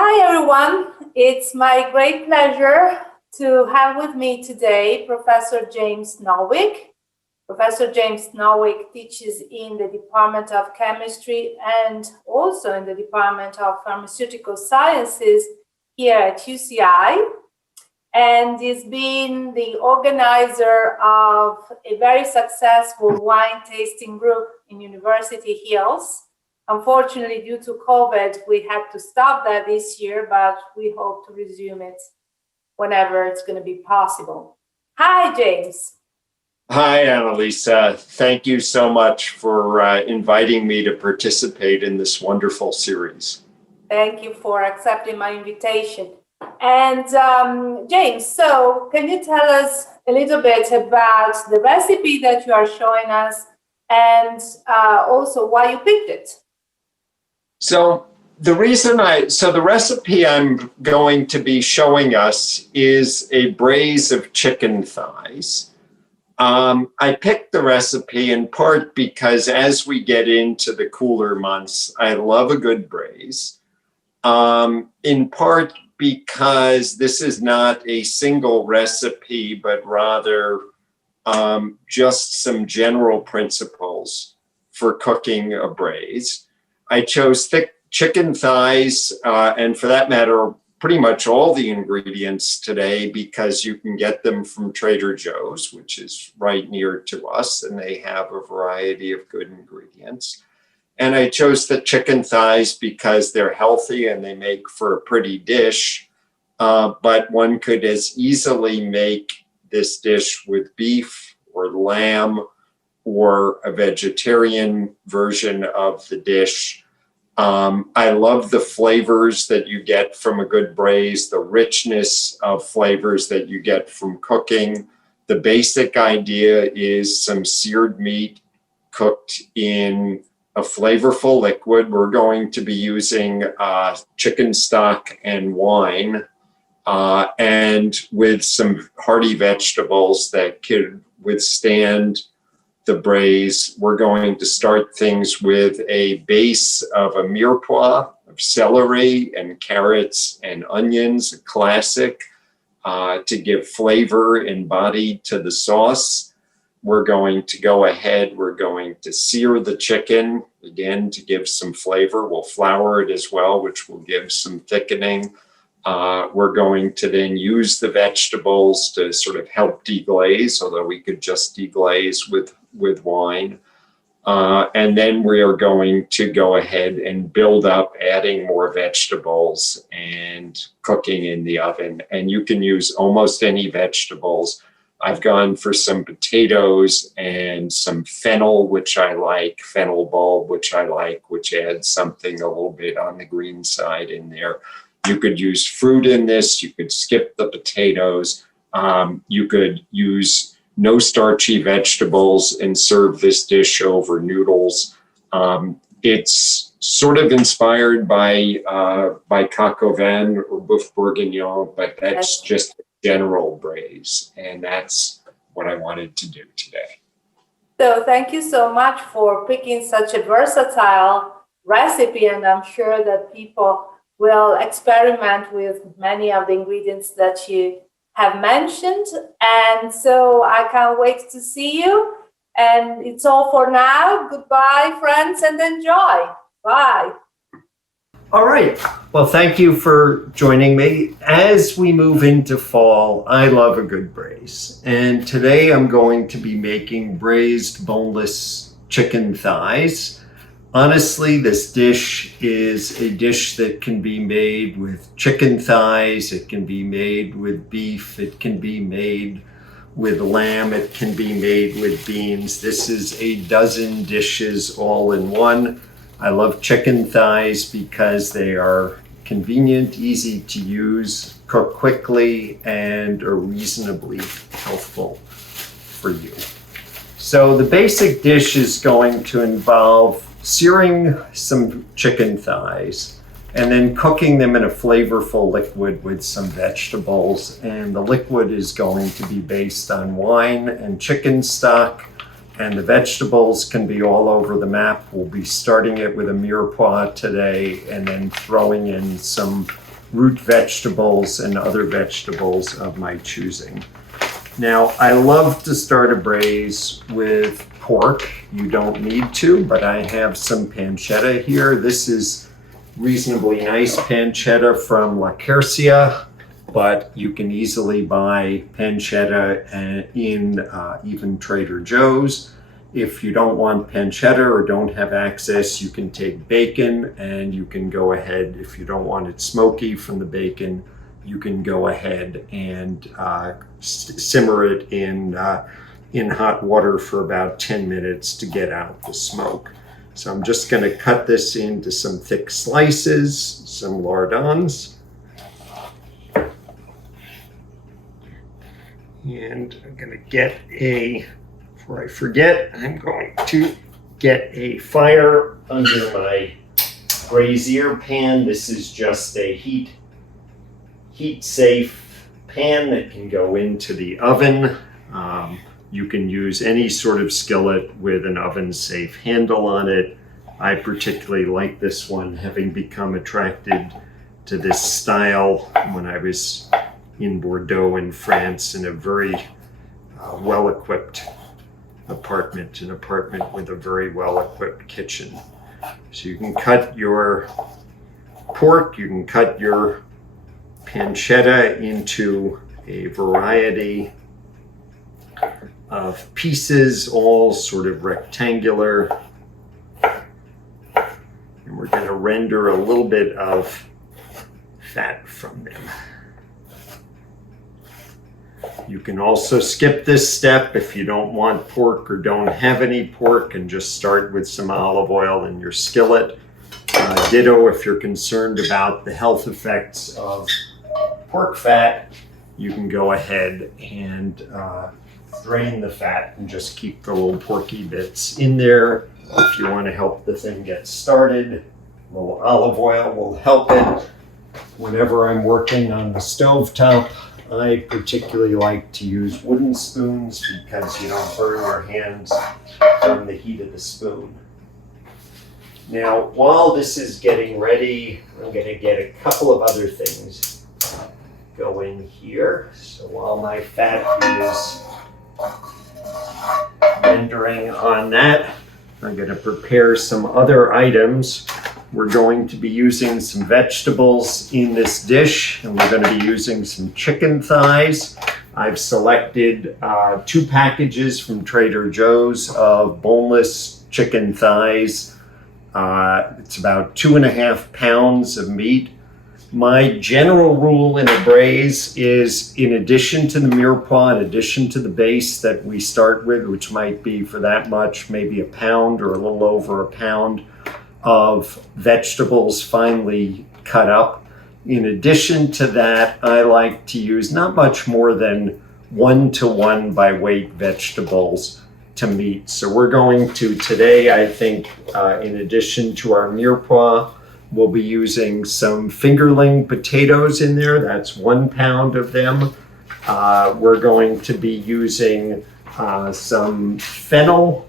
Hi, everyone. It's my great pleasure to have with me today Professor James Nowick. Professor James Nowick teaches in the Department of Chemistry and also in the Department of Pharmaceutical Sciences here at UCI, and is been the organizer of a very successful wine tasting group in University Hills. Unfortunately, due to COVID, we had to stop that this year, but we hope to resume it whenever it's going to be possible. Hi, James. Hi, Annalisa. Thank you so much for inviting me to participate in this wonderful series. Thank you for accepting my invitation. And James, so can you tell us a little bit about the recipe that you are showing us and also why you picked it? So the recipe I'm going to be showing us is a braise of chicken thighs. I picked the recipe in part because as we get into the cooler months, I love a good braise. In part because this is not a single recipe, but rather just some general principles for cooking a braise. I chose thick chicken thighs, and for that matter, pretty much all the ingredients today because you can get them from Trader Joe's, which is right near to us, and they have a variety of good ingredients. And I chose the chicken thighs because they're healthy and they make for a pretty dish, but one could as easily make this dish with beef or lamb or a vegetarian version of the dish. I love the flavors that you get from a good braise, the richness of flavors that you get from cooking. The basic idea is some seared meat cooked in a flavorful liquid. We're going to be using chicken stock and wine, and with some hearty vegetables that could withstand the braise. We're going to start things with a base of a mirepoix of celery and carrots and onions, a classic, to give flavor and body to the sauce. We're going to go ahead, we're going to sear the chicken, again, to give some flavor. We'll flour it as well, which will give some thickening. We're going to then use the vegetables to sort of help deglaze, although we could just deglaze with wine. And then we are going to go ahead and build up, adding more vegetables and cooking in the oven. And you can use almost any vegetables. I've gone for some potatoes and some fennel, which I like, fennel bulb, which I like, which adds something a little bit on the green side in there. You could use fruit in this. You could skip the potatoes. You could use no starchy vegetables and serve this dish over noodles. It's sort of inspired by coq au vin or boeuf bourguignon, but that's just a general braise, and that's what I wanted to do today. So thank you so much for picking such a versatile recipe, and I'm sure that people will experiment with many of the ingredients that you have mentioned. And so I can't wait to see you. And it's all for now. Goodbye, friends, and enjoy. Bye. All right. Well, thank you for joining me. As we move into fall, I love a good braise. And today I'm going to be making braised boneless chicken thighs. Honestly, this dish is a dish that can be made with chicken thighs, it can be made with beef, it can be made with lamb, it can be made with beans. This is a dozen dishes all in one. I love chicken thighs because they are convenient, easy to use, cook quickly, and are reasonably healthful for you. So the basic dish is going to involve searing some chicken thighs and then cooking them in a flavorful liquid with some vegetables. And the liquid is going to be based on wine and chicken stock, and the vegetables can be all over the map. We'll be starting it with a mirepoix today and then throwing in some root vegetables and other vegetables of my choosing. Now, I love to start a braise with pork. You don't need to, but I have some pancetta here. This is reasonably nice pancetta from La Quercia, but you can easily buy pancetta in even Trader Joe's. If you don't want pancetta or don't have access, you can take bacon and you can go ahead, if you don't want it smoky from the bacon, you can go ahead and simmer it in hot water for about 10 minutes to get out the smoke. So I'm just going to cut this into some thick slices, some lardons. And I'm going to get before I forget, I'm going to get a fire under my brazier pan. This is just a heat safe pan that can go into the oven. You can use any sort of skillet with an oven safe handle on it. I particularly like this one, having become attracted to this style when I was in Bordeaux in France in a very well-equipped apartment, an apartment with a very well-equipped kitchen. So you can cut your pork, you can cut your pancetta into a variety of pieces, all sort of rectangular. And we're going to render a little bit of fat from them. You can also skip this step if you don't want pork or don't have any pork and just start with some olive oil in your skillet. Ditto if you're concerned about the health effects of pork fat, you can go ahead and drain the fat and just keep the little porky bits in there. If you want to help the thing get started, a little olive oil will help it. Whenever I'm working on the stovetop, I particularly like to use wooden spoons because you don't burn your hands from the heat of the spoon. Now, while this is getting ready, I'm going to get a couple of other things going here. So while my fat is rendering on that, I'm going to prepare some other items. We're going to be using some vegetables in this dish, and we're going to be using some chicken thighs. I've selected 2 packages from Trader Joe's of boneless chicken thighs. It's about 2.5 pounds of meat. My general rule in a braise is, in addition to the mirepoix, in addition to the base that we start with, which might be for that much, maybe a pound or a little over a pound of vegetables finely cut up. In addition to that, I like to use not much more than 1-to-1 by weight vegetables to meat. So we're going to today, I think, in addition to our mirepoix, we'll be using some fingerling potatoes in there. That's 1 pound of them. We're going to be using some fennel,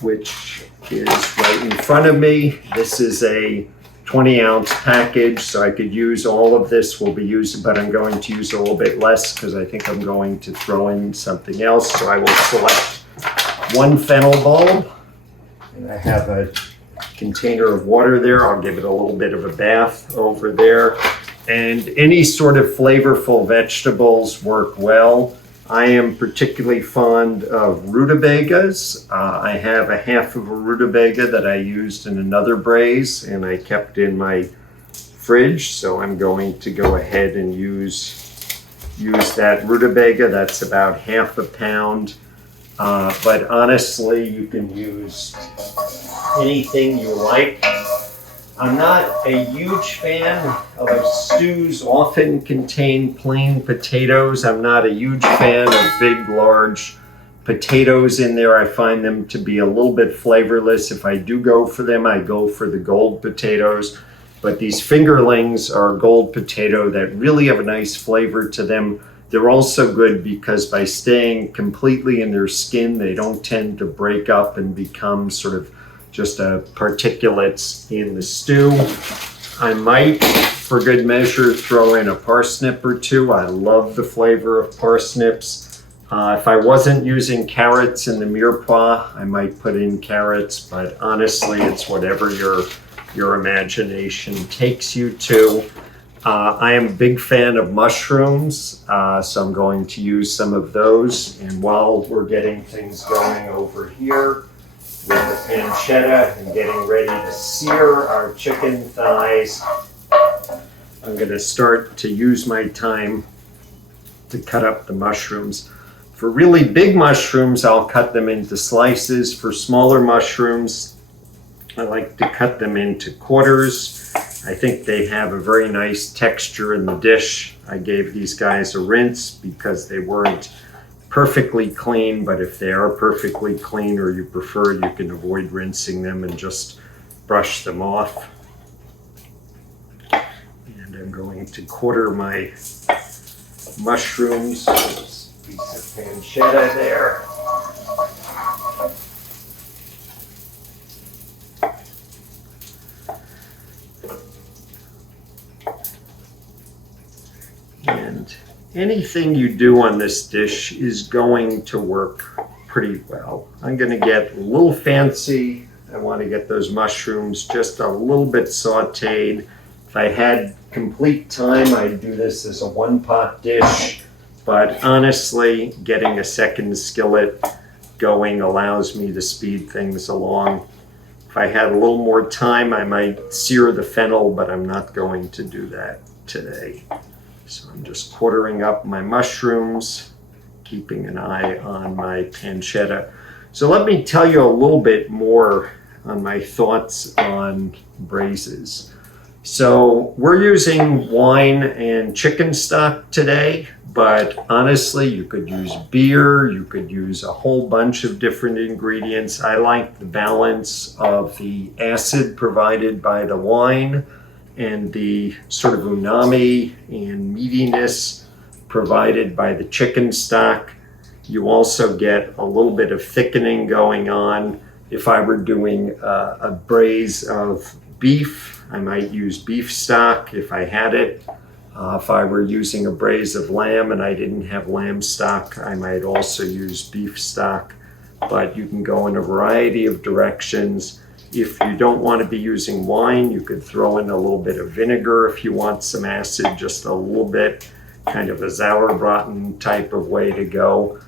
which is right in front of me. This is a 20-ounce package, so I could use all of this. We'll be using, but I'm going to use a little bit less because I think I'm going to throw in something else. So I will select 1 fennel bulb, and I have a container of water there. I'll give it a little bit of a bath over there. And any sort of flavorful vegetables work well. I am particularly fond of rutabagas. I have a half of a rutabaga that I used in another braise and I kept in my fridge. So I'm going to go ahead and use that rutabaga. That's about 1/2 pound. But honestly, you can use anything you like. I'm not a huge fan of stews often contain plain potatoes. I'm not a huge fan of big, large potatoes in there. I find them to be a little bit flavorless. If I do go for them, I go for the gold potatoes. But these fingerlings are gold potato that really have a nice flavor to them. They're also good because by staying completely in their skin, they don't tend to break up and become sort of just particulates in the stew. I might, for good measure, throw in a parsnip or two. I love the flavor of parsnips. If I wasn't using carrots in the mirepoix, I might put in carrots, but honestly, it's whatever your imagination takes you to. I am a big fan of mushrooms, so I'm going to use some of those. And while we're getting things going over here with the pancetta and getting ready to sear our chicken thighs, I'm going to start to use my time to cut up the mushrooms. For really big mushrooms, I'll cut them into slices. For smaller mushrooms, I like to cut them into quarters. I think they have a very nice texture in the dish. I gave these guys a rinse because they weren't perfectly clean, but if they are perfectly clean or you prefer, you can avoid rinsing them and just brush them off. And I'm going to quarter my mushrooms. There's a piece of pancetta there. And anything you do on this dish is going to work pretty well. I'm going to get a little fancy. I want to get those mushrooms just a little bit sauteed. If I had complete time, I'd do this as a one-pot dish. But honestly, getting a second skillet going allows me to speed things along. If I had a little more time, I might sear the fennel, but I'm not going to do that today. So I'm just quartering up my mushrooms, keeping an eye on my pancetta. So let me tell you a little bit more on my thoughts on braises. So we're using wine and chicken stock today, but honestly, you could use beer, you could use a whole bunch of different ingredients. I like the balance of the acid provided by the wine and the sort of umami and meatiness provided by the chicken stock. You also get a little bit of thickening going on. If I were doing a braise of beef, I might use beef stock if I had it. If I were using a braise of lamb and I didn't have lamb stock, I might also use beef stock. But you can go in a variety of directions. If you don't want to be using wine, you could throw in a little bit of vinegar if you want some acid, just a little bit, kind of a sauerbraten type of way to go.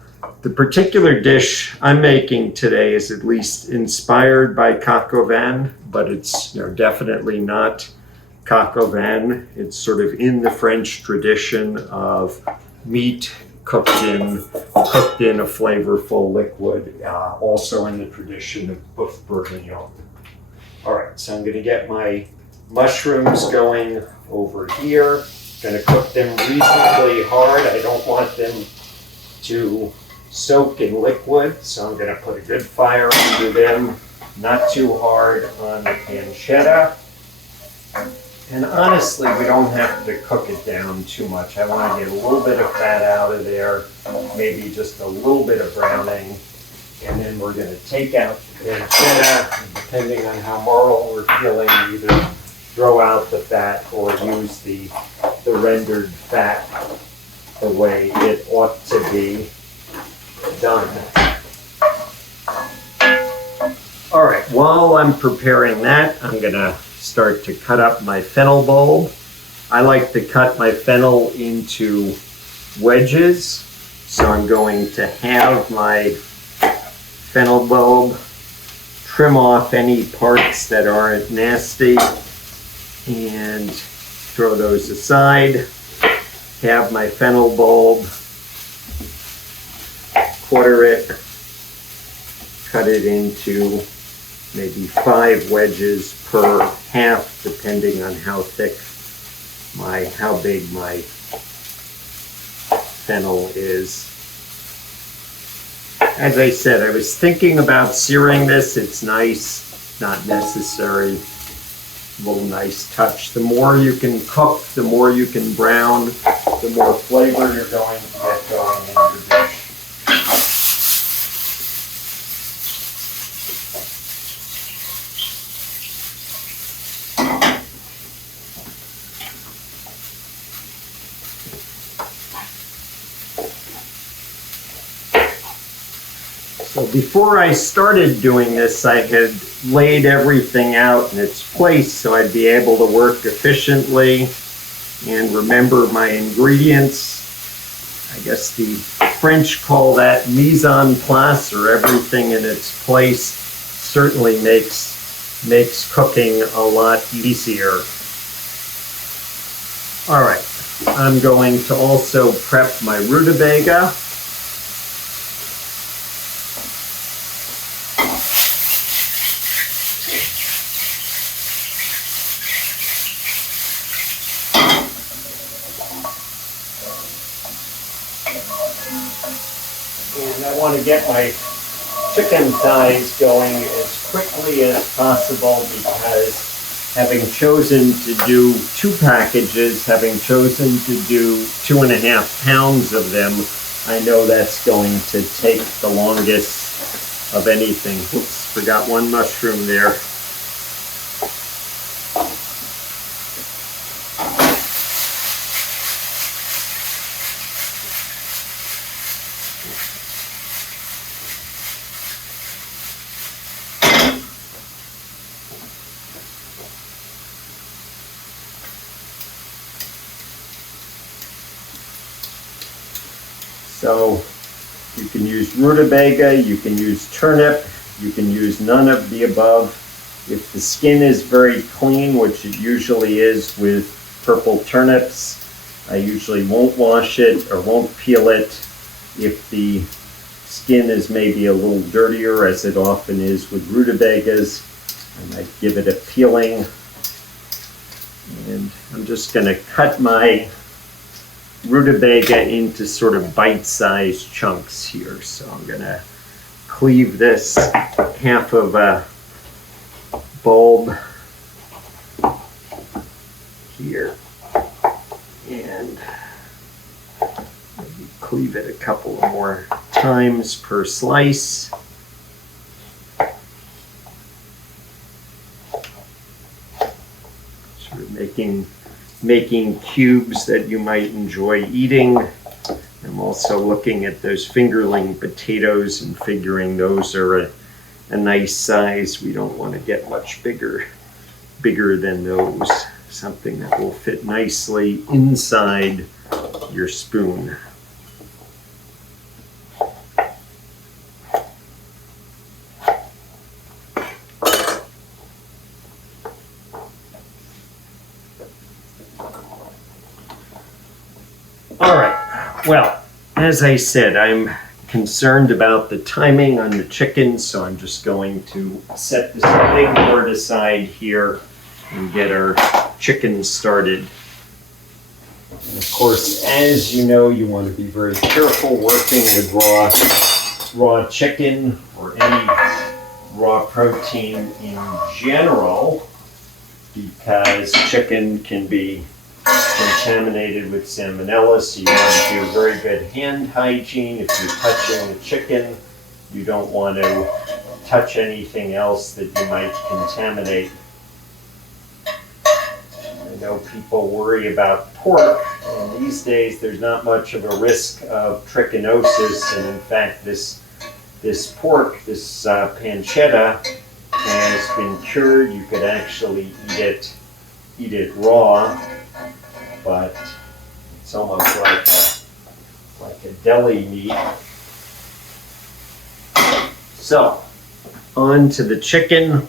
The particular dish I'm making today is at least inspired by coq au vin, but it's definitely not coq au vin. It's sort of in the French tradition of meat cooked in a flavorful liquid, also in the tradition of boeuf bourguignon. All right, so I'm going to get my mushrooms going over here. Going to cook them reasonably hard. I don't want them to soak in liquid, so I'm going to put a good fire under them, not too hard on the pancetta. And honestly, we don't have to cook it down too much. I want to get a little bit of fat out of there, maybe just a little bit of browning. And then we're going to take out the pancetta, and depending on how moral we're feeling, either throw out the fat or use the rendered fat the way it ought to be done. All right, while I'm preparing that, I'm going to start to cut up my fennel bulb. I like to cut my fennel into wedges, so I'm going to have my fennel bulb, trim off any parts that aren't nasty, and throw those aside. Have my fennel bulb, quarter it, cut it into maybe 5 wedges per half, depending on how big my fennel is. As I said, I was thinking about searing this. It's nice, not necessary. A little nice touch. The more you can cook, the more you can brown, the more flavor you're going to get going in your dish. Well, before I started doing this, I had laid everything out in its place so I'd be able to work efficiently and remember my ingredients. I guess the French call that mise en place, or everything in its place. Certainly makes cooking a lot easier. All right, I'm going to also prep my rutabaga. And I want to get my chicken thighs going as quickly as possible because having chosen to do 2 packages, having chosen to do 2.5 pounds of them, I know that's going to take the longest of anything. Oops, forgot one mushroom there. So you can use rutabaga, you can use turnip, you can use none of the above. If the skin is very clean, which it usually is with purple turnips, I usually won't wash it or won't peel it. If the skin is maybe a little dirtier, as it often is with rutabagas, I might give it a peeling. And I'm just going to cut my rutabaga into sort of bite-sized chunks here. So I'm going to cleave this half of a bulb here and maybe cleave it a couple more times per slice. Sort of making cubes that you might enjoy eating. I'm also looking at those fingerling potatoes and figuring those are a nice size. We don't want to get much bigger than those. Something that will fit nicely inside your spoon. All right, well, as I said, I'm concerned about the timing on the chicken, so I'm just going to set this cutting board aside here and get our chicken started. And of course, as you know, you want to be very careful working with raw chicken or any raw protein in general, because chicken can be contaminated with salmonella, so you want to do very good hand hygiene. If you're touching the chicken, you don't want to touch anything else that you might contaminate. I know people worry about pork, and these days there's not much of a risk of trichinosis, and in fact this pork, this pancetta, has been cured. You could actually eat it raw, but it's almost like a deli meat. So, on to the chicken.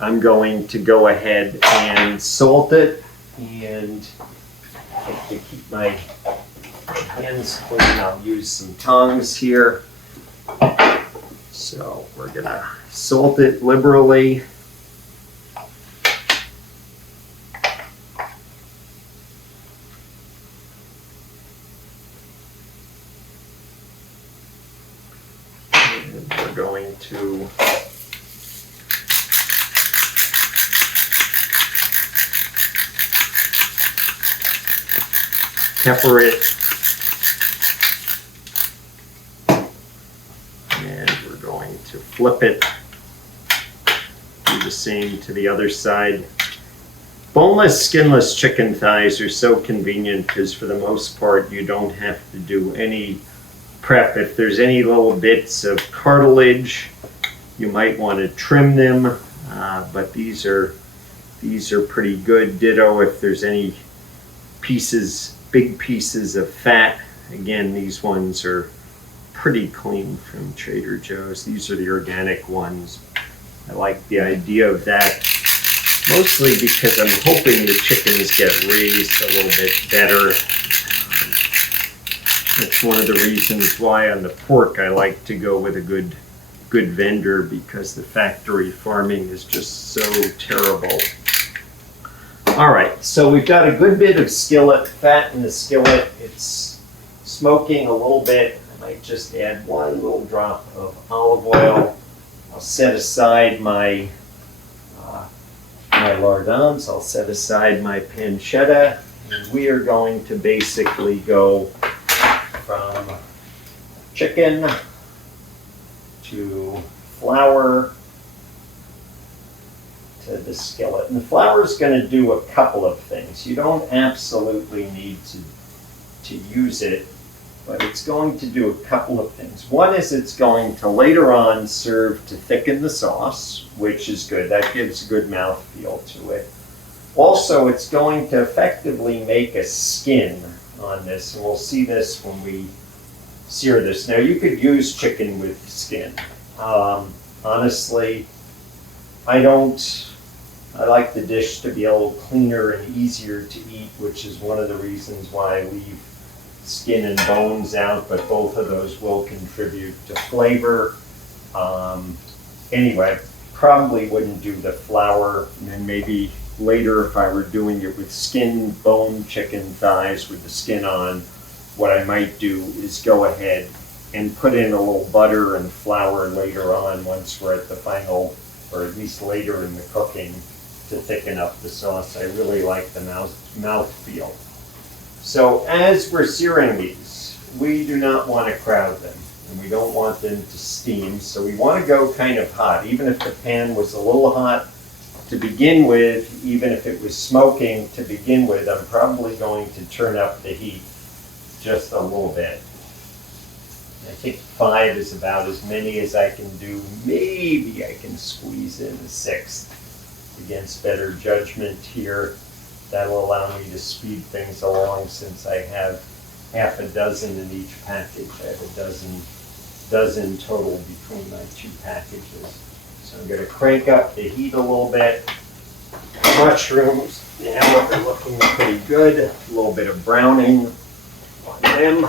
I'm going to go ahead and salt it, and to keep my hands clean, I'll use some tongs here. So we're gonna salt it liberally. And we're going to pepper it, and we're going to flip it, do the same to the other side. Boneless, skinless chicken thighs are so convenient because for the most part you don't have to do any prep. If there's any little bits of cartilage, you might want to trim them, but these are pretty good. Ditto if there's any pieces, big pieces of fat. Again, these ones are pretty clean from Trader Joe's. These are the organic ones. I like the idea of that, mostly because I'm hoping the chickens get raised a little bit better. That's one of the reasons why on the pork I like to go with a good vendor, because the factory farming is just so terrible. All right, so we've got a good bit of skillet fat in the skillet. It's smoking a little bit. I might just add one little drop of olive oil. I'll set aside my lardons. I'll set aside my pancetta, and we are going to basically go from chicken to flour to the skillet. And the flour is going to do a couple of things. You don't absolutely need to use it, but it's going to do a couple of things. One is it's going to later on serve to thicken the sauce, which is good. That gives a good mouthfeel to it. Also, it's going to effectively make a skin on this, and we'll see this when we sear this. Now, you could use chicken with skin. Honestly, I like the dish to be a little cleaner and easier to eat, which is one of the reasons why I leave skin and bones out, but both of those will contribute to flavor. Anyway, probably wouldn't do the flour, and then maybe later if I were doing it with skin, bone chicken thighs with the skin on, what I might do is go ahead and put in a little butter and flour later on once we're at the final, or at least later in the cooking, to thicken up the sauce. I really like the mouthfeel. So as we're searing these, we do not want to crowd them, and we don't want them to steam, so we want to go kind of hot. Even if the pan was a little hot to begin with, even if it was smoking to begin with, I'm probably going to turn up the heat just a little bit. I think 5 is about as many as I can do. Maybe I can squeeze in a 6th against better judgment here. That'll allow me to speed things along, since I have half a dozen in each package. I have a dozen total between my 2 packages. So I'm going to crank up the heat a little bit. Mushrooms, now they're looking pretty good. A little bit of browning on them.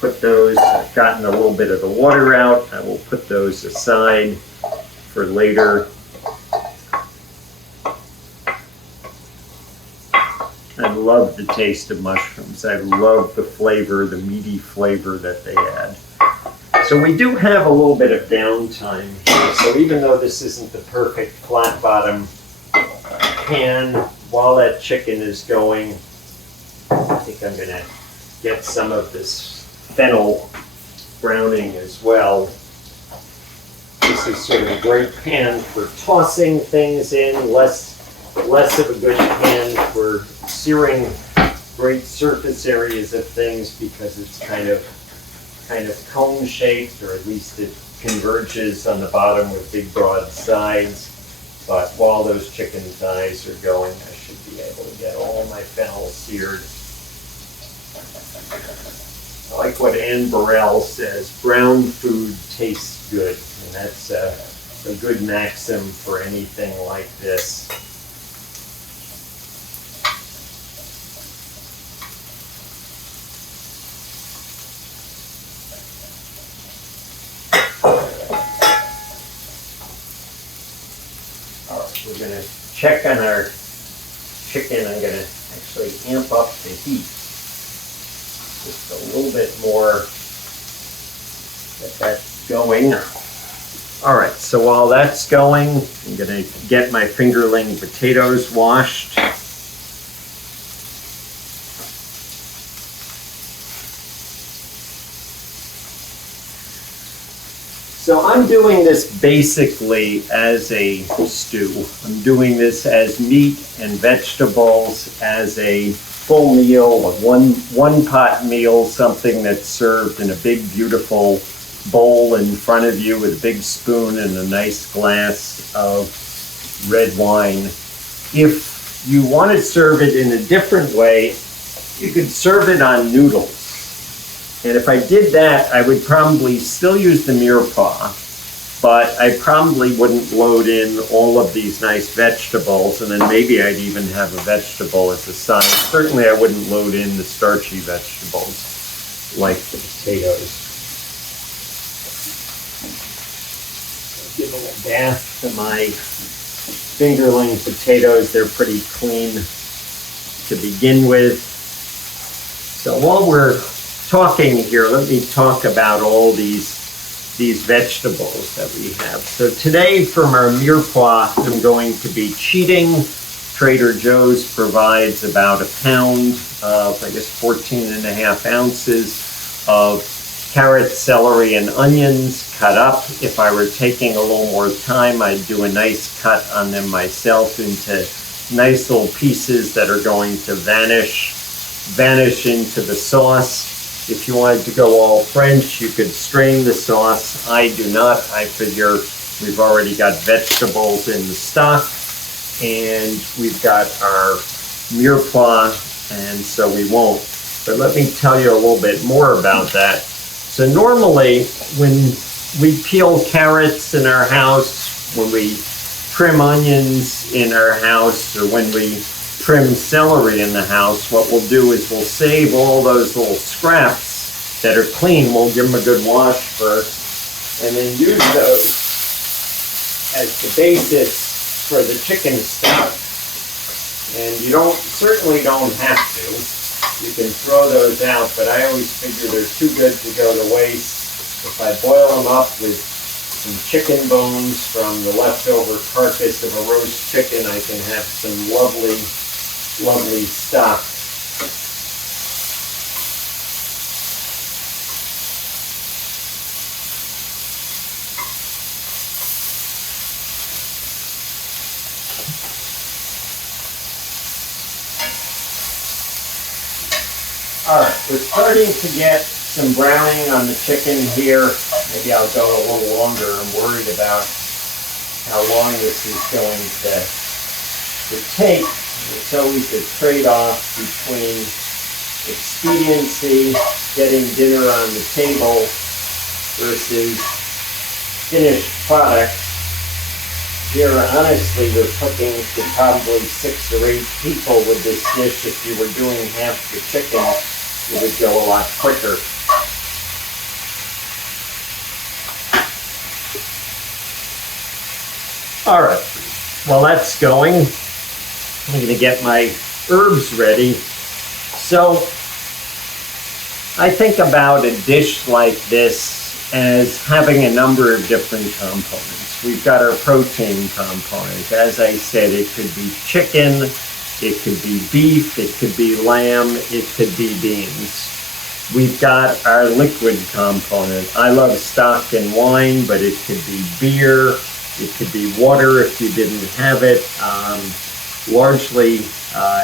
Put those, I've gotten a little bit of the water out. I will put those aside for later. I love the taste of mushrooms. I love the flavor, the meaty flavor that they add. So we do have a little bit of downtime here. So even though this isn't the perfect flat bottom pan, while that chicken is going, I think I'm going to get some of this fennel browning as well. This is sort of a great pan for tossing things in, less of a good pan for searing great surface areas of things, because it's kind of cone shaped, or at least it converges on the bottom with big broad sides. But while those chicken thighs are going, I should be able to get all my fennel seared. I like what Anne Burrell says, brown food tastes good, and that's a good maxim for anything like this. All right, we're going to check on our chicken. I'm going to actually amp up the heat just a little bit more, get that going. All right, so while that's going, I'm going to get my fingerling potatoes washed. So I'm doing this basically as a stew. I'm doing this as meat and vegetables, as a full meal, a one pot meal, something that's served in a big, beautiful bowl in front of you with a big spoon and a nice glass of red wine. If you want to serve it in a different way, you could serve it on noodles. And if I did that, I would probably still use the mirepoix, but I probably wouldn't load in all of these nice vegetables, and then maybe I'd even have a vegetable as a side. Certainly I wouldn't load in the starchy vegetables like the potatoes. Give a little bath to my fingerling potatoes. They're pretty clean to begin with. So while we're talking here, let me talk about all these vegetables that we have. So today from our mirepoix, I'm going to be cheating. Trader Joe's provides about a pound of, I guess, 14.5 ounces of carrots, celery, and onions cut up. If I were taking a little more time, I'd do a nice cut on them myself into nice little pieces that are going to vanish into the sauce. If you wanted to go all French, you could strain the sauce. I do not. I figure we've already got vegetables in the stock, and we've got our mirepoix, and so we won't. But let me tell you a little bit more about that. So normally, when we peel carrots in our house, when we trim onions in our house, or when we trim celery in the house, what we'll do is we'll save all those little scraps that are clean. We'll give them a good wash first, and then use those as the basis for the chicken stock. And you certainly don't have to. You can throw those out, but I always figure they're too good to go to waste. If I boil them up with some chicken bones from the leftover carcass of a roast chicken, I can have some lovely stock. All right, we're starting to get some browning on the chicken here. Maybe I'll go a little longer. I'm worried about how long this is going to take. It's always a trade-off between expediency, getting dinner on the table, versus finished product. Here, honestly, we're cooking to probably 6 or 8 people with this dish. If you were doing half the chicken, it would go a lot quicker. All right, while that's going, I'm going to get my herbs ready. So I think about a dish like this as having a number of different components. We've got our protein component. As I said, it could be chicken, it could be beef, it could be lamb, it could be beans. We've got our liquid component. I love stock and wine, but it could be beer, it could be water if you didn't have it. Largely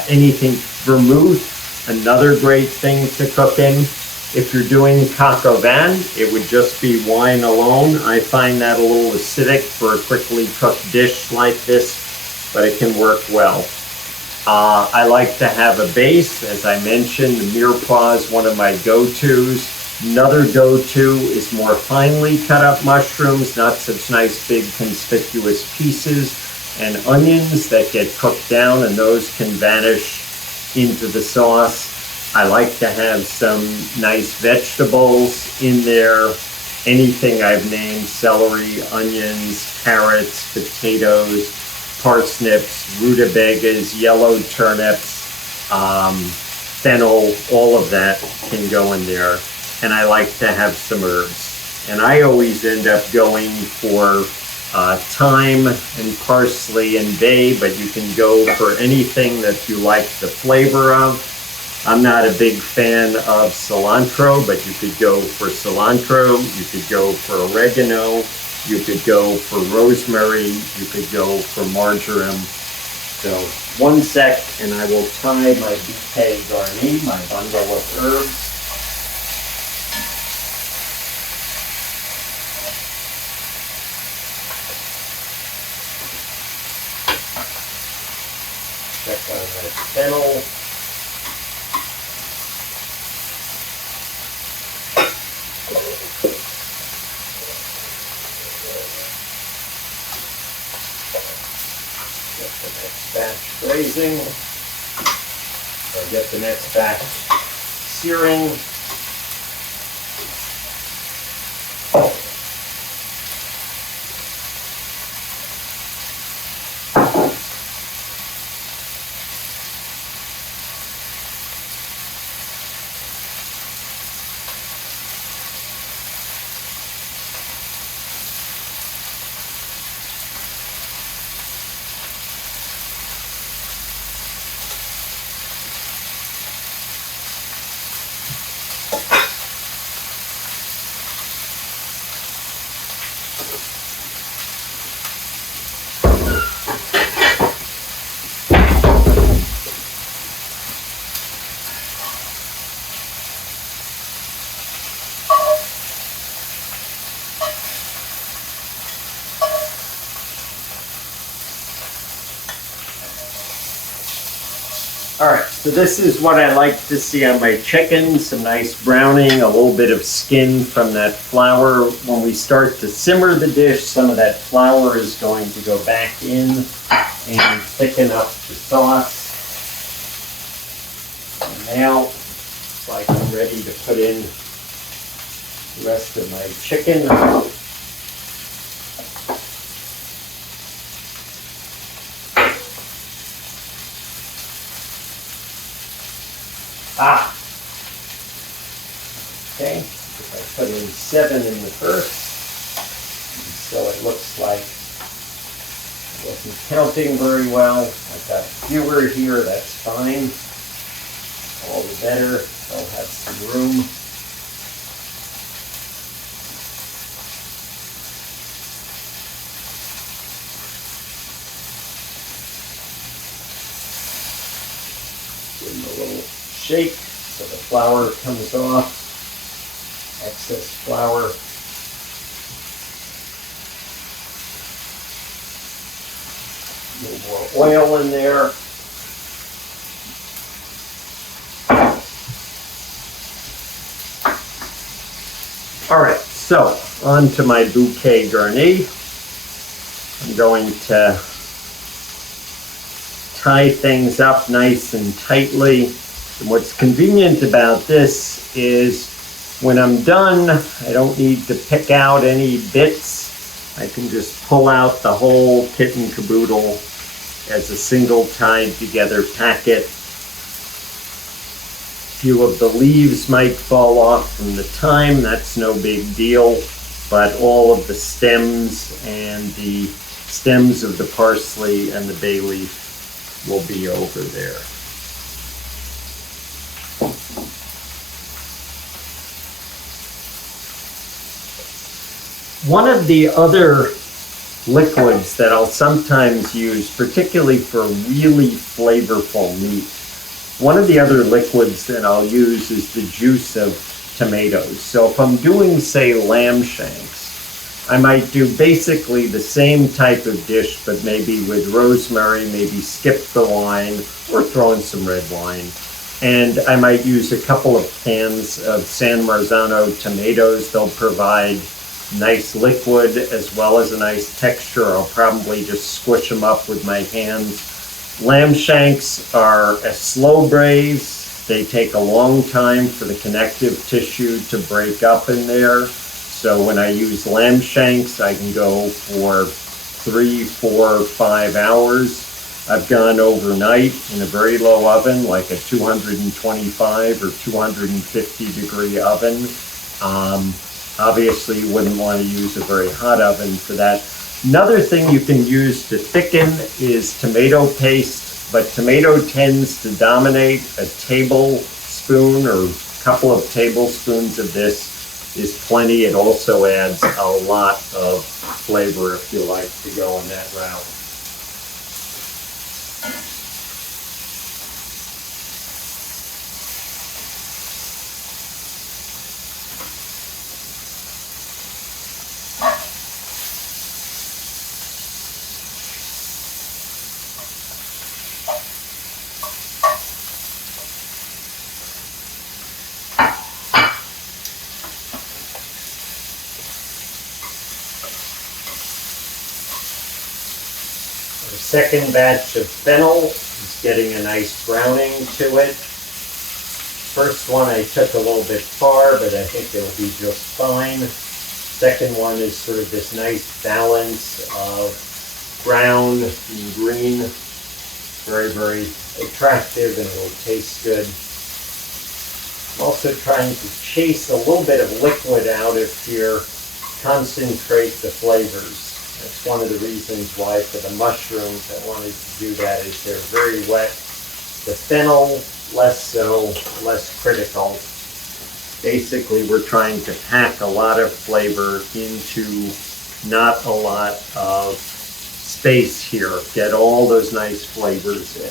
anything vermouth, another great thing to cook in. If you're doing coq au vin, it would just be wine alone. I find that a little acidic for a quickly cooked dish like this, but it can work well. I like to have a base. As I mentioned, the mirepoix is one of my go-tos. Another go-to is more finely cut up mushrooms, not such nice big conspicuous pieces, and onions that get cooked down, and those can vanish into the sauce. I like to have some nice vegetables in there. Anything I've named: celery, onions, carrots, potatoes, parsnips, rutabagas, yellow turnips, fennel, all of that can go in there. And I like to have some herbs. And I always end up going for thyme and parsley and bay, but you can go for anything that you like the flavor of. I'm not a big fan of cilantro, but you could go for cilantro, you could go for oregano, you could go for rosemary, you could go for marjoram. So 1 sec, and I will tie my bouquet garni, my bundle of herbs. Check on that fennel. Get the next batch braising, or get the next batch searing. All right, so this is what I like to see on my chicken, some nice browning, a little bit of skin from that flour. When we start to simmer the dish, some of that flour is going to go back in and thicken up the sauce. And now, it's like I'm ready to put in the rest of my chicken. Okay, if I put in 7 in the first, so it looks like I wasn't counting very well. I've got fewer here, that's fine. All the better, I'll have some room. Give them a little shake so the flour comes off, excess flour. A little more oil in there. All right, so on to my bouquet garni. I'm going to tie things up nice and tightly. And what's convenient about this is when I'm done, I don't need to pick out any bits. I can just pull out the whole kit and caboodle as a single tied together packet. A few of the leaves might fall off from the thyme, that's no big deal, but all of the stems and the stems of the parsley and the bay leaf will be over there. One of the other liquids that I'll sometimes use, particularly for really flavorful meat, one of the other liquids that I'll use is the juice of tomatoes. So if I'm doing, say, lamb shanks, I might do basically the same type of dish, but maybe with rosemary, maybe skip the wine, or throw in some red wine. And I might use a couple of cans of San Marzano tomatoes. They'll provide nice liquid as well as a nice texture. I'll probably just squish them up with my hands. Lamb shanks are a slow braise. They take a long time for the connective tissue to break up in there. So when I use lamb shanks, I can go for 3, 4, 5 hours. I've gone overnight in a very low oven, like a 225 or 250 degree oven. Obviously, you wouldn't want to use a very hot oven for that. Another thing you can use to thicken is tomato paste. but tomato tends to dominate. A tablespoon or a couple of tablespoons of this is plenty. It also adds a lot of flavor if you like to go in that route. Second batch of fennel is getting a nice browning to it. First one I took a little bit far, but I think it'll be just fine. Second one is sort of this nice balance of brown and green. Very, very attractive, and it'll taste good. I'm also trying to chase a little bit of liquid out of here, concentrate the flavors. That's one of the reasons why for the mushrooms I wanted to do that, is they're very wet. The fennel, less so, less critical. Basically, we're trying to pack a lot of flavor into not a lot of space here. Get all those nice flavors in.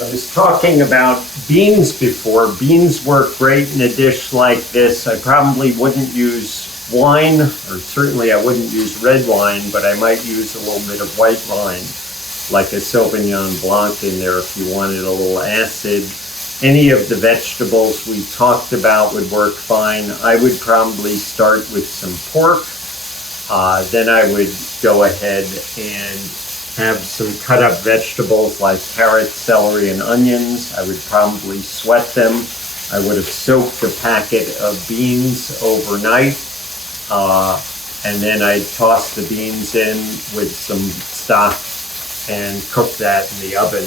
I was talking about beans before. Beans work great in a dish like this. I probably wouldn't use wine, or certainly I wouldn't use red wine, but I might use a little bit of white wine, like a Sauvignon Blanc in there if you wanted a little acid. Any of the vegetables we talked about would work fine. I would probably start with some pork. Then I would go ahead and have some cut up vegetables like carrots, celery, and onions. I would probably sweat them. I would have soaked a packet of beans overnight. And then I'd toss the beans in with some stock and cook that in the oven.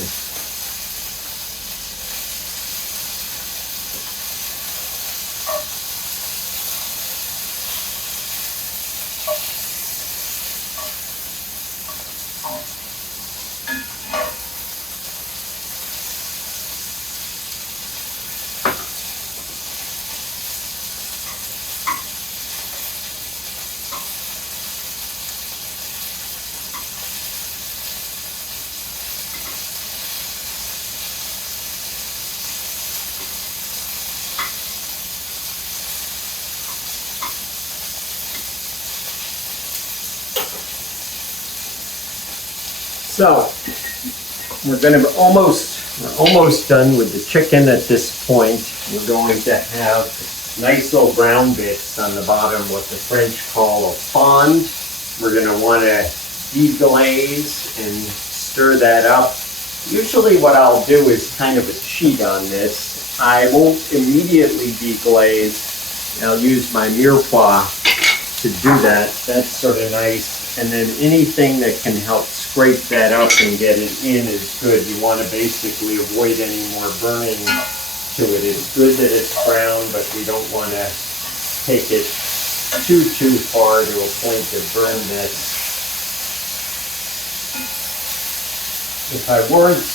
So we're almost done with the chicken at this point. We're going to have nice little brown bits on the bottom, what the French call a fond. We're going to want to deglaze and stir that up. Usually what I'll do is kind of a cheat on this. I won't immediately deglaze. I'll use my mirepoix to do that. That's sort of nice. And then anything that can help scrape that up and get it in is good. You want to basically avoid any more burning to it. It's good that it's brown, but we don't want to take it too far to a point to burn this. If I weren't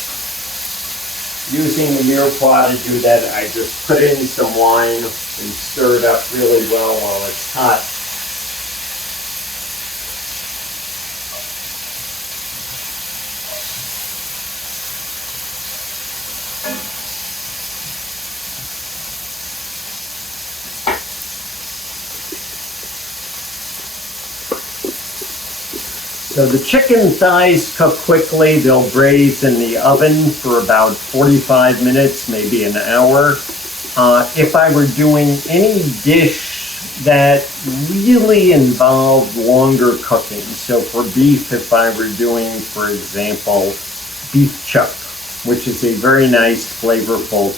using the mirepoix to do that, I just put in some wine and stir it up really well while it's hot. So the chicken thighs cook quickly. They'll braise in the oven for about 45 minutes, maybe an hour. If I were doing any dish that really involved longer cooking, so for beef, if I were doing, for example, beef chuck, which is a very nice, flavorful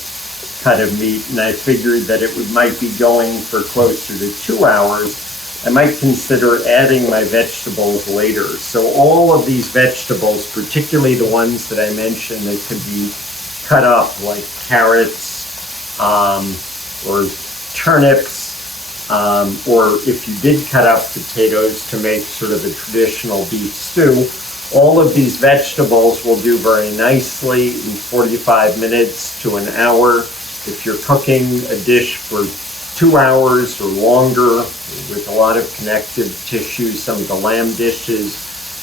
cut of meat, and I figured that it might be going for closer to 2 hours. I might consider adding my vegetables later. So all of these vegetables, particularly the ones that I mentioned that could be cut up, like carrots or turnips, or if you did cut up potatoes to make sort of a traditional beef stew, all of these vegetables will do very nicely in 45 minutes to an hour. If you're cooking a dish for 2 hours or longer with a lot of connective tissue, some of the lamb dishes,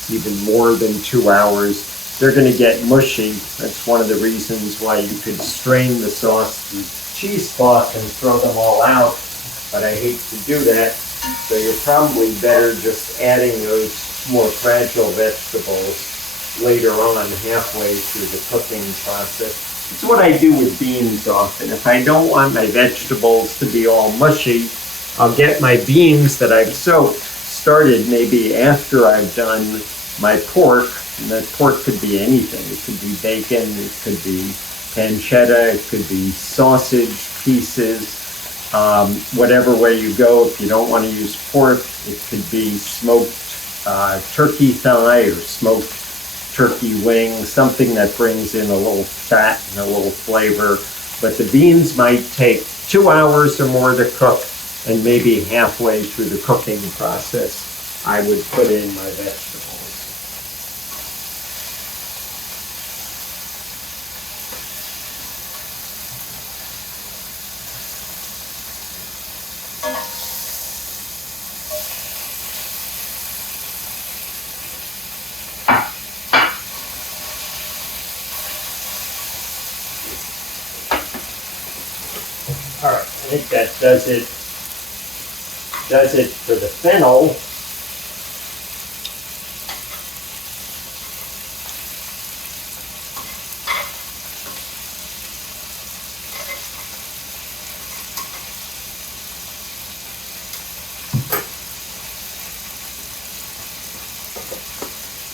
even more than 2 hours, they're going to get mushy. That's one of the reasons why you could strain the sauce through cheesecloth and throw them all out, but I hate to do that. So you're probably better just adding those more fragile vegetables later on, halfway through the cooking process. It's what I do with beans often. If I don't want my vegetables to be all mushy, I'll get my beans that I've soaked started maybe after I've done my pork. And that pork could be anything. It could be bacon, it could be pancetta, it could be sausage pieces, whatever way you go. If you don't want to use pork, it could be smoked turkey thigh or smoked turkey wing, something that brings in a little fat and a little flavor. But the beans might take 2 hours or more to cook, and maybe halfway through the cooking process, I would put in my vegetables. All right, I think that does it for the fennel.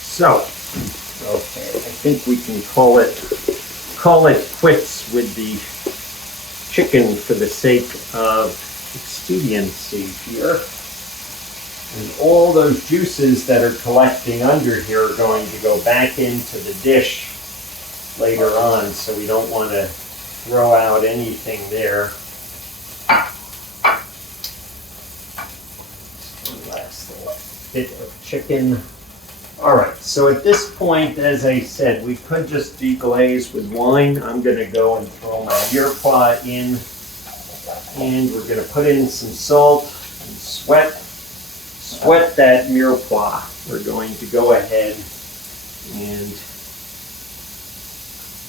So, okay, I think we can call it quits with the chicken for the sake of expediency here. And all those juices that are collecting under here are going to go back into the dish later on, so we don't want to throw out anything there. One last little bit of chicken. All right, so at this point, as I said, we could just deglaze with wine. I'm going to go and throw my mirepoix in, and we're going to put in some salt and sweat that mirepoix. We're going to go ahead and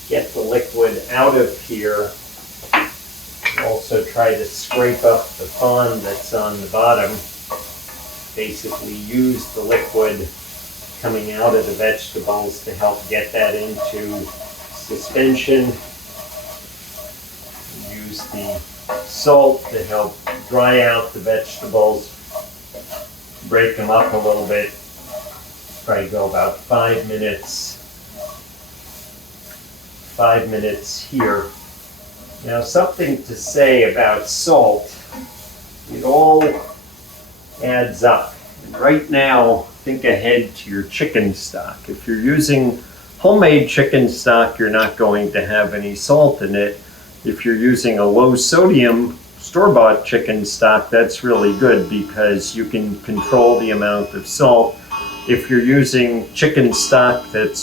get the liquid out of here. Also try to scrape up the fond that's on the bottom. Basically use the liquid coming out of the vegetables to help get that into suspension. Use the salt to help dry out the vegetables. Break them up a little bit. Probably go about 5 minutes. 5 minutes here. Now, something to say about salt. It all adds up. And right now, think ahead to your chicken stock. If you're using homemade chicken stock, you're not going to have any salt in it. If you're using a low sodium store-bought chicken stock, that's really good because you can control the amount of salt. If you're using chicken stock that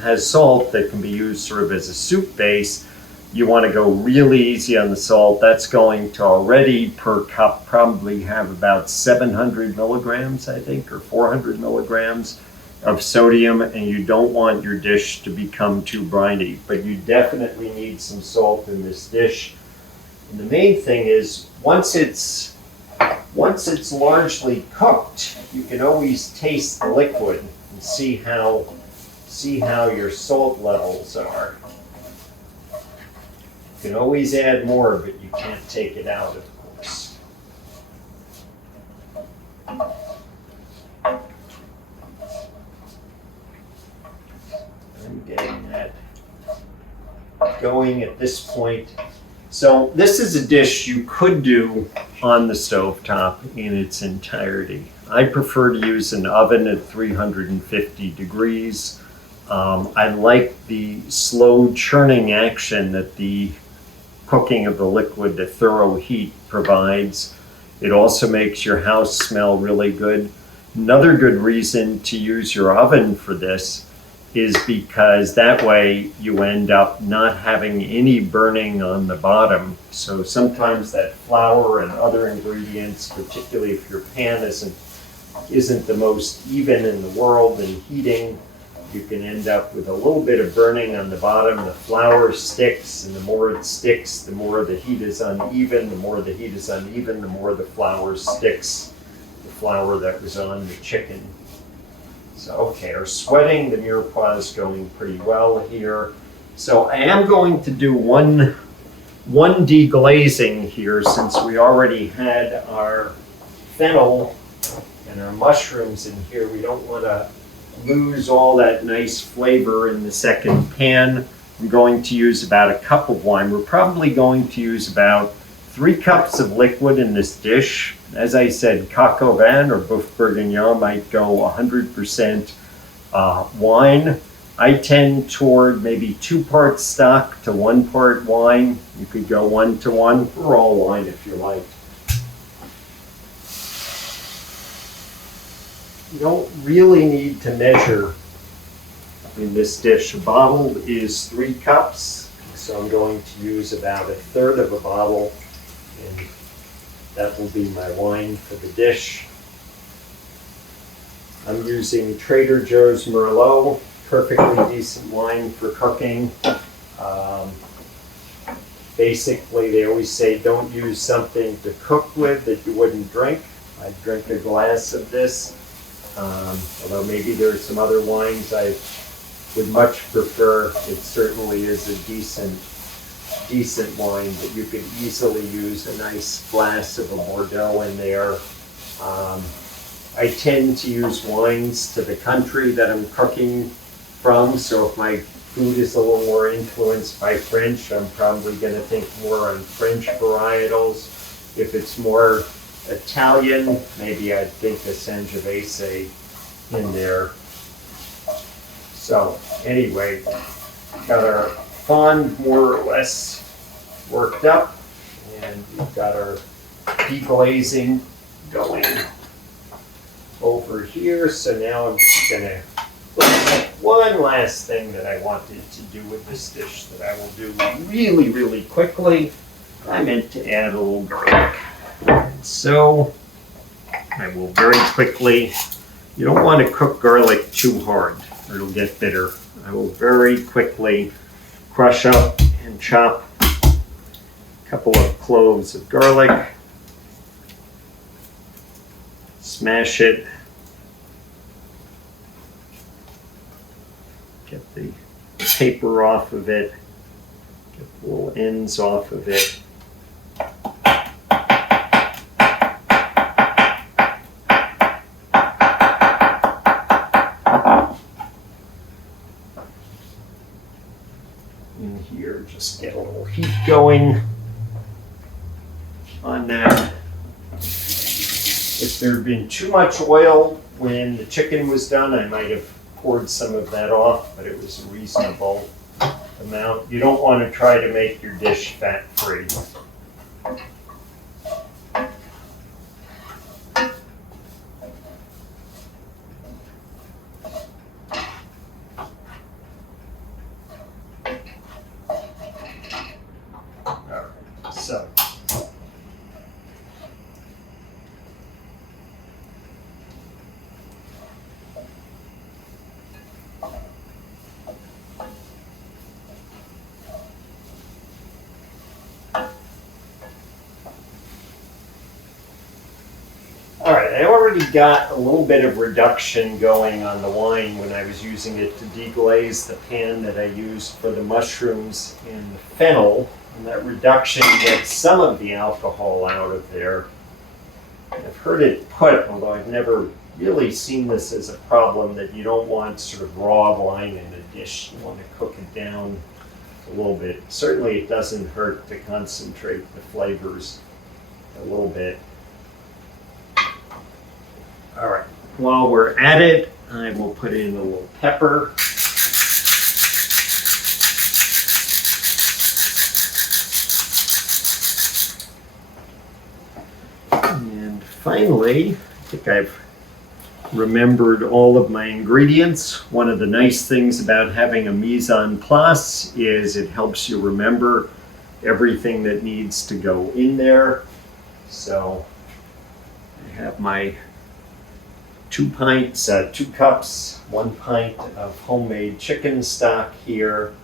has salt that can be used sort of as a soup base, you want to go really easy on the salt. That's going to already per cup probably have about 700 milligrams, I think, or 400 milligrams of sodium, and you don't want your dish to become too briny, but you definitely need some salt in this dish. And the main thing is, once it's largely cooked, you can always taste the liquid and see how your salt levels are. You can always add more, but you can't take it out, of course. I'm getting that going at this point. So this is a dish you could do on the stovetop in its entirety. I prefer to use an oven at 350 degrees. I like the slow churning action that the cooking of the liquid to thorough heat provides. It also makes your house smell really good. Another good reason to use your oven for this is because that way you end up not having any burning on the bottom. So sometimes that flour and other ingredients, particularly if your pan isn't the most even in the world in heating, you can end up with a little bit of burning on the bottom. The flour sticks, and the more it sticks, the more the heat is uneven. The more the heat is uneven, the more the flour sticks, the flour that was on the chicken. So, okay, our sweating, the mirepoix is going pretty well here. So I am going to do one deglazing here, since we already had our fennel and our mushrooms in here. We don't want to lose all that nice flavor in the second pan. I'm going to use about a cup of wine. We're probably going to use about 3 cups of liquid in this dish. As I said, coq au vin or boeuf bourguignon might go 100% wine. I tend toward maybe 2 parts stock to 1 part wine. You could go 1 to 1 or all wine if you like. You don't really need to measure in this dish. A bottle is 3 cups, so I'm going to use about 1/3 of a bottle, and that will be my wine for the dish. I'm using Trader Joe's Merlot, perfectly decent wine for cooking. Basically, they always say don't use something to cook with that you wouldn't drink. I drink a glass of this. Although maybe there's some other wines I would much prefer. It certainly is a decent wine, but you could easily use a nice glass of a Bordeaux in there. I tend to use wines to the country that I'm cooking from, so if my food is a little more influenced by French, I'm probably going to think more on French varietals. If it's more Italian, maybe I'd think a Sangiovese in there. So anyway, got our fond more or less worked up, and we've got our deglazing going over here. So now I'm just gonna one last thing that I wanted to do with this dish that I will do really, really quickly. I meant to add a little garlic. So I will very quickly, you don't want to cook garlic too hard or it'll get bitter. I will very quickly crush up and chop a couple of cloves of garlic, smash it, get the paper off of it, get the little ends off of it. In here, just get a little heat going on that. If there had been too much oil when the chicken was done, I might have poured some of that off, but it was a reasonable amount. You don't want to try to make your dish fat-free. So, all right, I already got a little bit of reduction going on the wine when I was using it to deglaze the pan that I used for the mushrooms and the fennel. And that reduction gets some of the alcohol out of there. I've heard it put, although I've never really seen this as a problem, that you don't want sort of raw wine in a dish. You want to cook it down a little bit. Certainly it doesn't hurt to concentrate the flavors a little bit. All right, while we're at it, I will put in a little pepper. And finally, I think I've remembered all of my ingredients. One of the nice things about having a mise en place is it helps you remember everything that needs to go in there. So I have my 2 cups, 1 pint of homemade chicken stock here.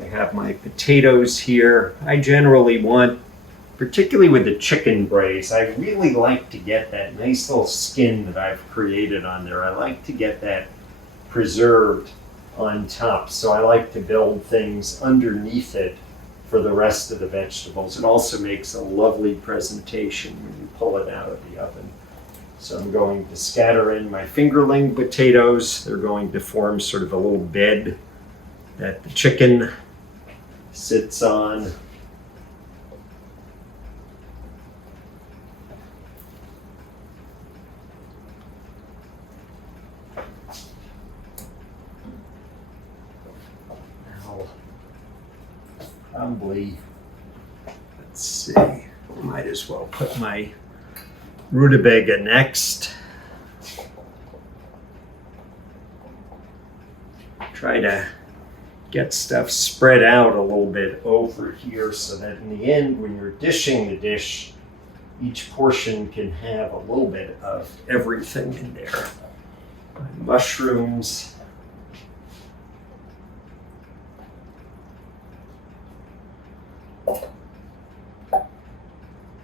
I have my potatoes here. I generally want, particularly with the chicken braise, I really like to get that nice little skin that I've created on there. I like to get that preserved on top. So I like to build things underneath it for the rest of the vegetables. It also makes a lovely presentation when you pull it out of the oven. So I'm going to scatter in my fingerling potatoes. They're going to form sort of a little bed that the chicken sits on. Now, probably, let's see, might as well put my rutabaga next. Try to get stuff spread out a little bit over here so that in the end, when you're dishing the dish, each portion can have a little bit of everything in there. Mushrooms.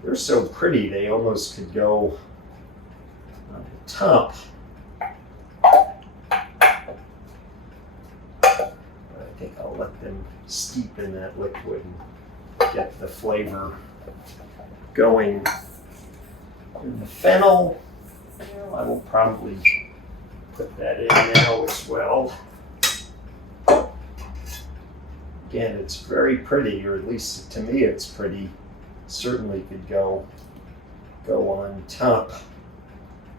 They're so pretty, they almost could go on the top. But I think I'll let them steep in that liquid and get the flavor going. And the fennel, well, I will probably put that in now as well. Again, it's very pretty, or at least to me it's pretty. Certainly could go on top.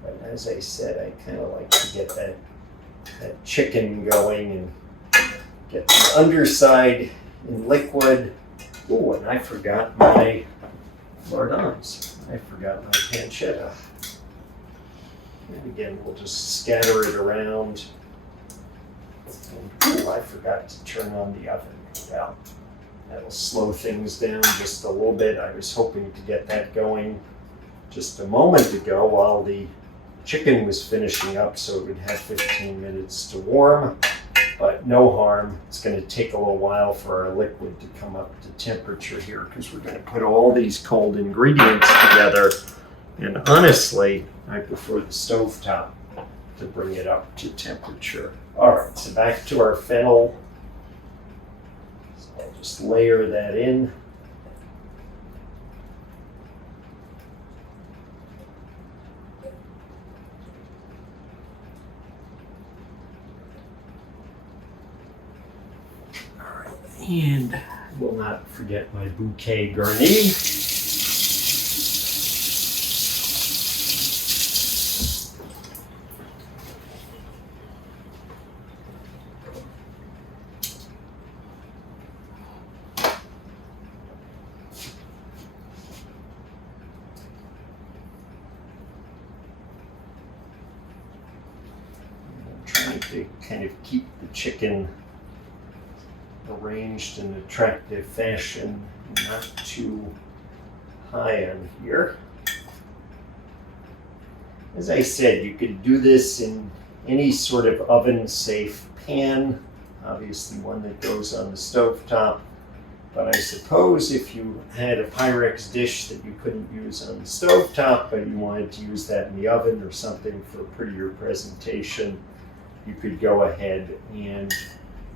But as I said, I kind of like to get that chicken going and get the underside in liquid. Oh, and I forgot my lardons. I forgot my pancetta. And again, we'll just scatter it around. And, I forgot to turn on the oven. Well, that'll slow things down just a little bit. I was hoping to get that going just a moment ago while the chicken was finishing up so it would have 15 minutes to warm, but no harm. It's going to take a little while for our liquid to come up to temperature here because we're going to put all these cold ingredients together. And honestly, I prefer the stovetop to bring it up to temperature. All right, so back to our fennel. I'll just layer that in. All right, and I will not forget my bouquet garni. To kind of keep the chicken arranged in an attractive fashion, not too high on here. As I said, you could do this in any sort of oven-safe pan, obviously one that goes on the stovetop. But I suppose if you had a Pyrex dish that you couldn't use on the stovetop, but you wanted to use that in the oven or something for a prettier presentation, you could go ahead and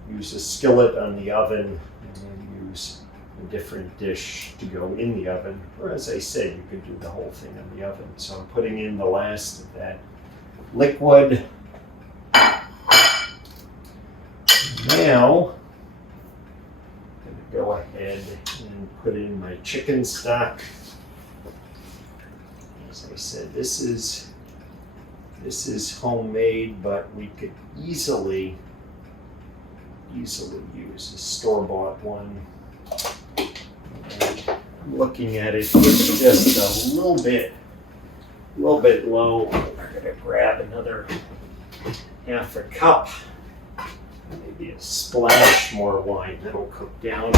use a skillet on the oven and then use a different dish to go in the oven. Or as I said, you could do the whole thing in the oven. So I'm putting in the last of that liquid. Now, I'm going go ahead and put in my chicken stock. As I said, this is homemade, but we could easily use a store-bought one. And I'm looking at it, it's just a little bit low. We're gonna grab another half a cup, maybe a splash more wine. That'll cook down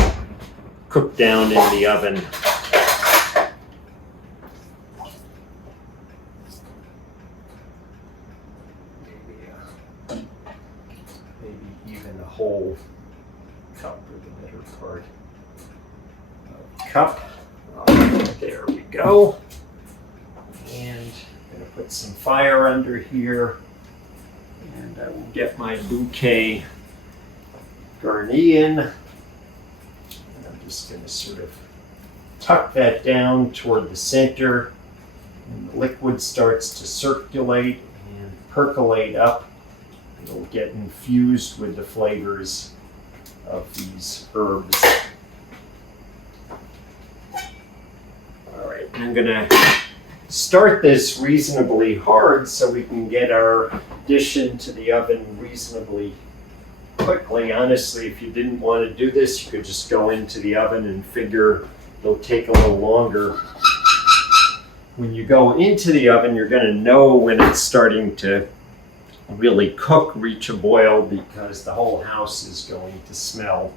in the oven. Maybe even a whole cup or the better part of a cup. There we go. And I'm going to put some fire under here. And I will get my bouquet garni in. And I'm just going to sort of tuck that down toward the center. And the liquid starts to circulate and percolate up. It'll get infused with the flavors of these herbs. All right, I'm going to start this reasonably hard so we can get our dish into the oven reasonably quickly. Honestly, if you didn't want to do this, you could just go into the oven and figure it'll take a little longer. When you go into the oven, you're going to know when it's starting to really cook, reach a boil, because the whole house is going to smell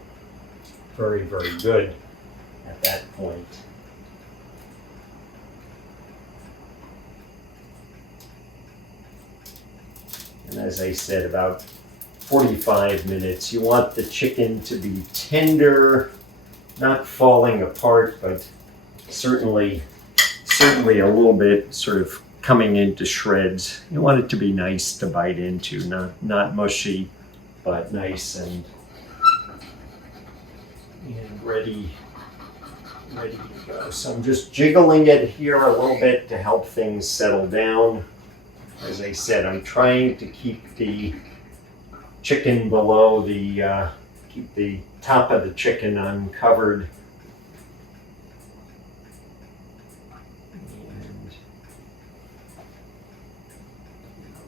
very, very good at that point. And as I said, about 45 minutes. You want the chicken to be tender, not falling apart, but certainly a little bit sort of coming into shreds. You want it to be nice to bite into, not mushy, but nice and ready to go. So I'm just jiggling it here a little bit to help things settle down. As I said, I'm trying to keep the chicken below keep the top of the chicken uncovered. And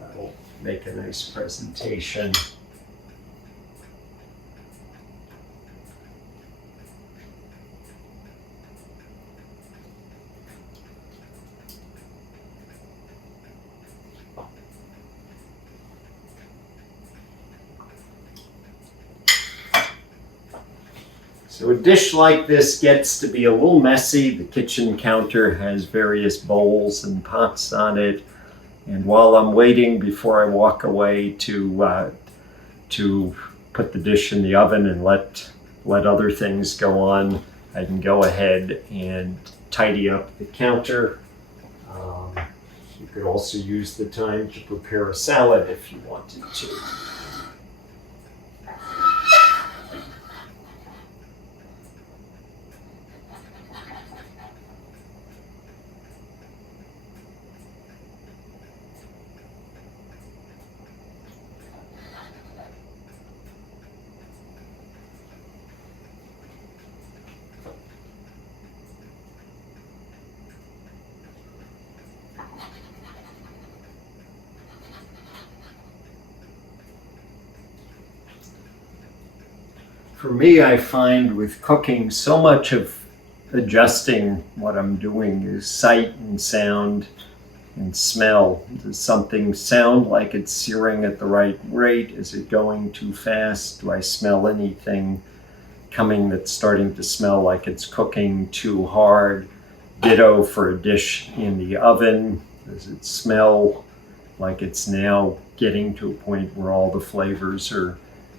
that'll make a nice presentation. So a dish like this gets to be a little messy. The kitchen counter has various bowls and pots on it. And while I'm waiting before I walk away to put the dish in the oven and let other things go on, I can go ahead and tidy up the counter. You could also use the time to prepare a salad if you wanted to. For me, I find with cooking, so much of adjusting what I'm doing is sight and sound and smell. Does something sound like it's searing at the right rate? Is it going too fast? Do I smell anything coming that's starting to smell like it's cooking too hard? Ditto for a dish in the oven. Does it smell like it's now getting to a point where all the flavors are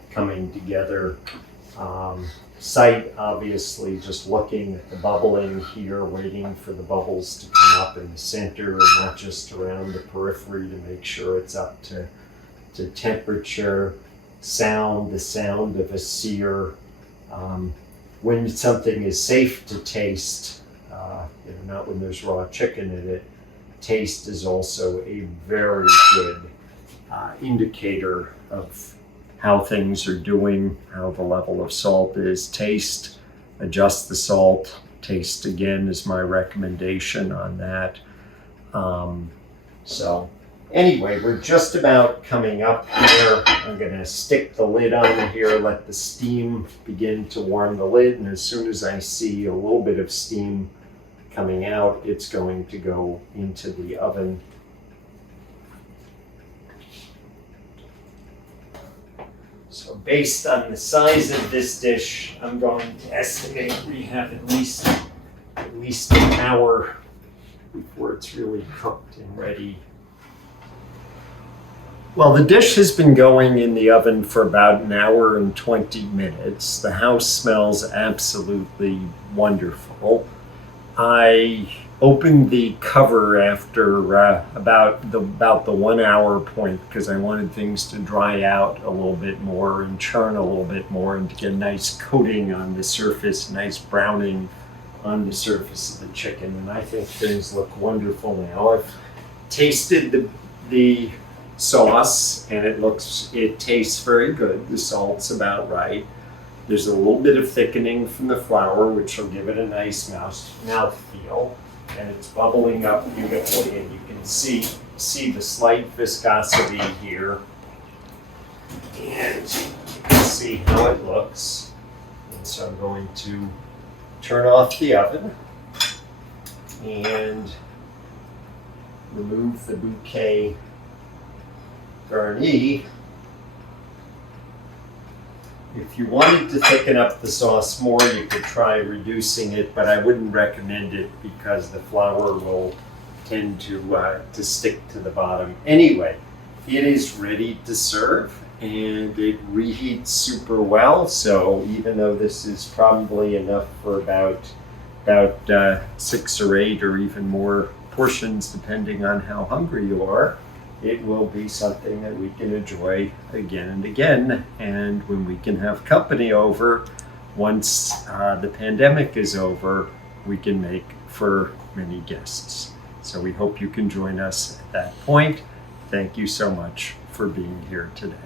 coming together? Sight, obviously, just looking at the bubbling here, waiting for the bubbles to come up in the center and not just around the periphery to make sure it's up to temperature. Sound, the sound of a sear. When something is safe to taste, not when there's raw chicken in it, taste is also a very good indicator of how things are doing, how the level of salt is. Taste, adjust the salt. Taste again is my recommendation on that. So anyway, we're just about coming up here. I'm going to stick the lid on here, let the steam begin to warm the lid, and as soon as I see a little bit of steam coming out, it's going to go into the oven. So based on the size of this dish, I'm going to estimate we have at least an hour before it's really cooked and ready. Well, the dish has been going in the oven for about an hour and 20 minutes. The house smells absolutely wonderful. I opened the cover after about the 1 hour point because I wanted things to dry out a little bit more and churn a little bit more and to get a nice coating on the surface, nice browning on the surface of the chicken. And I think things look wonderful now. I've tasted the sauce and it tastes very good. The salt's about right. There's a little bit of thickening from the flour, which will give it a nice mouthfeel. And it's bubbling up beautifully, and you can see the slight viscosity here. And you can see how it looks. And so I'm going to turn off the oven and remove the bouquet garni. If you wanted to thicken up the sauce more, you could try reducing it, but I wouldn't recommend it because the flour will tend to stick to the bottom. Anyway, it is ready to serve, and it reheats super well. So even though this is probably enough for about 6 or 8 or even more portions, depending on how hungry you are, it will be something that we can enjoy again and again. And when we can have company over, once the pandemic is over, we can make for many guests. So we hope you can join us at that point. Thank you so much for being here today.